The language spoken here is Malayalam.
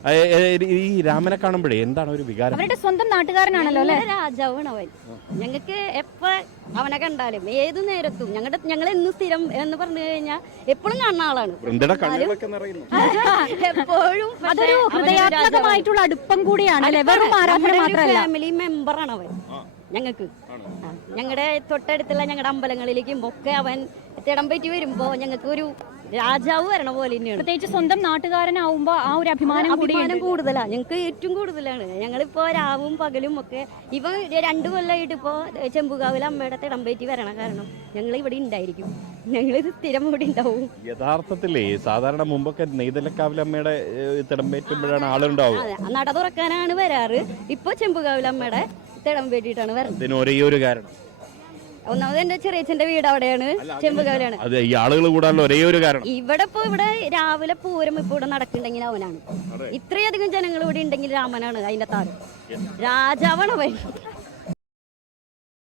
ഈ രാമനെ കാണുമ്പോഴേ എന്താണ് ഒരു വികാരം? അവരുടെ സ്വന്തം നാട്ടുകാരനാണല്ലോ അല്ലെ? രാജാവാണ് അവൻ. ഞങ്ങൾക്ക് എപ്പോ അവനെ കണ്ടാലും ഏതു നേരത്തും ഞങ്ങൾ എന്ന് സ്ഥിരം എന്ന് പറഞ്ഞു കഴിഞ്ഞാൽ എപ്പോഴും കാണുന്ന ആളാണ്. എപ്പോഴും അതൊരു ഹൃദയാത്മകമായിട്ടുള്ള അടുപ്പം കൂടിയാണ്. ഫാമിലി മെമ്പറാണ് അവൻ ഞങ്ങൾക്ക്. ഞങ്ങളുടെ തൊട്ടടുത്തുള്ള ഞങ്ങളുടെ അമ്പലങ്ങളിലേക്കും ഒക്കെ അവൻ തിടമ്പറ്റി വരുമ്പോ ഞങ്ങൾക്ക് ഒരു രാജാവ് വരണ പോലെ തന്നെയാണ്. പ്രത്യേകിച്ച് സ്വന്തം നാട്ടുകാരനാവുമ്പോ ആ ഒരു അഭിമാനം കൂടുതലാണ് ഞങ്ങൾക്ക്, ഏറ്റവും കൂടുതലാണ്. ഞങ്ങളിപ്പോ രാവും പകലും ഒക്കെ ഇവ 2 കൊല്ലമായിട്ട് ഇപ്പോ ചെമ്പുകാവിലെ അമ്മയുടെ തിടമ്പറ്റി വരണ കാരണം ഞങ്ങൾ ഇവിടെ ഉണ്ടായിരിക്കും. ഞങ്ങൾ സ്ഥിരം ഇവിടെ ഉണ്ടാവും. യഥാർത്ഥത്തിലേ സാധാരണ മുമ്പൊക്കെ നെയ്തലക്കാവിലെ അമ്മയുടെ തിടമ്പേറ്റുമ്പോഴാണ് ആളുണ്ടാവും. നട തുറക്കാനാണ് വരാറ്. ഇപ്പൊ ചെമ്പുകാവിലെ അമ്മയുടെ തിടമ്പേറ്റിട്ടാണ് വരുന്നത്. ഒരേ ഒരു കാരണം, ഒന്നാമത് എന്റെ ചെറിയച്ഛന്റെ വീട് അവിടെയാണ്, ചെമ്പുകാവിലാണ്. ഈ ആളുകൾ കൂടാനുള്ള ഒരേ ഒരു കാരണം ഇവിടെ ഇവിടെ രാവിലെ പൂരം ഇപ്പൊ ഇവിടെ നടക്കുന്നുണ്ടെങ്കിൽ അവനാണ്. ഇത്രയധികം ജനങ്ങൾ ഇവിടെ ഉണ്ടെങ്കിൽ രാമനാണ് അതിന്റെ താരം. രാജാവാണ് അവൻ.